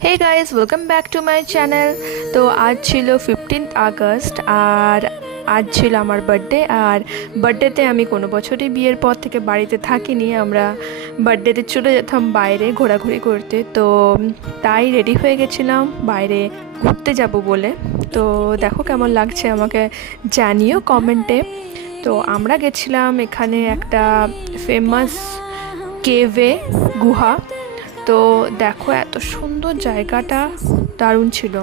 Hey guys welcome back to my channel. तो आज ছিল 15th আগস্ট আর আজ ছিল আমার বার্থডে। আর বার্থডেতে আমি কোনো বছরই বিয়ের পর থেকে বাড়িতে থাকিনি, আমরা বার্থডেতে চলে যেতাম বাইরে ঘোরাঘুরি করতে। তো তাই রেডি হয়ে গেছিলাম বাইরে ঘুরতে যাব বলে। তো দেখো কেমন লাগছে আমাকে জানিও কমেন্টে। তো আমরা গেছিলাম এখানে একটা ফেমাস কেভে, গুহা। তো দেখো এত সুন্দর জায়গাটা, দারুণ ছিল।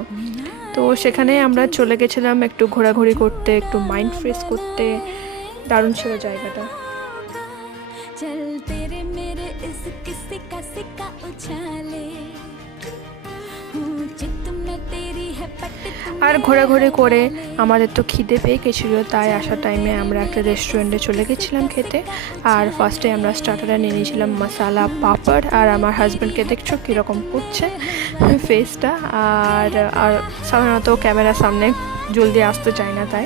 তো সেখানে আমরা চলে গেছিলাম একটু ঘোরাঘুরি করতে, একটু মাইন্ড ফ্রেশ করতে। দারুণ ছিল জায়গাটা। আর ঘোরাঘুরি করে আমাদের তো খিদে পেয়ে গেছিলো, তাই আসার টাইমে আমরা একটা রেস্টুরেন্টে চলে গেছিলাম খেতে। আর ফার্স্টে আমরা স্টার্টারে নিয়ে নিয়েছিলাম মশালা পাপড়। আর আমার হাজব্যান্ডকে দেখছো কীরকম করছে ফেসটা, আর আর সাধারণত ক্যামেরার সামনে জলদি আসতে চায় না, তাই।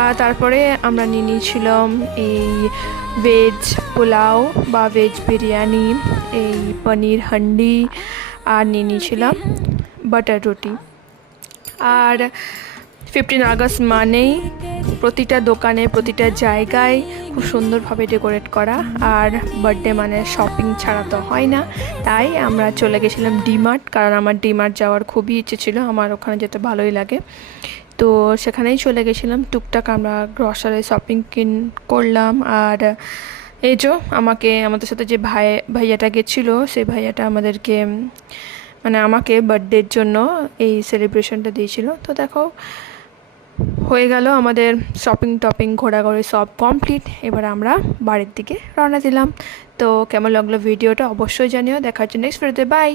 আর তারপরে আমরা নিয়ে নিয়েছিলাম এই ভেজ পোলাও বা ভেজ বিরিয়ানি, এই পনির হান্ডি, আর নিয়ে নিয়েছিলাম বাটার রুটি। আর 15 আগস্ট মানেই প্রতিটা দোকানে, প্রতিটা জায়গায় খুব সুন্দরভাবে ডেকোরেট করা। আর বার্থডে মানে শপিং ছাড়া তো হয় না, তাই আমরা চলে গেছিলাম ডিমার্ট, কারণ আমার ডিমার্ট যাওয়ার খুবই ইচ্ছে ছিল, আমার ওখানে যেতে ভালোই লাগে। তো সেখানেই চলে গেছিলাম, টুকটাক আমরা গ্রসারি শপিং করলাম। আর এই যে আমাদের সাথে যে ভাইয়াটা গেছিলো, সেই ভাইয়াটা আমাদেরকে মানে আমাকে বার্থডের জন্য এই সেলিব্রেশনটা দিয়েছিল। তো দেখো হয়ে গেল আমাদের শপিং টপিং ঘোরাঘুরি সব কমপ্লিট। এবার আমরা বাড়ির দিকে রওনা দিলাম। তো কেমন লাগলো ভিডিওটা অবশ্যই জানিও। দেখার জন্য নেক্সট ভিডিওতে, বাই।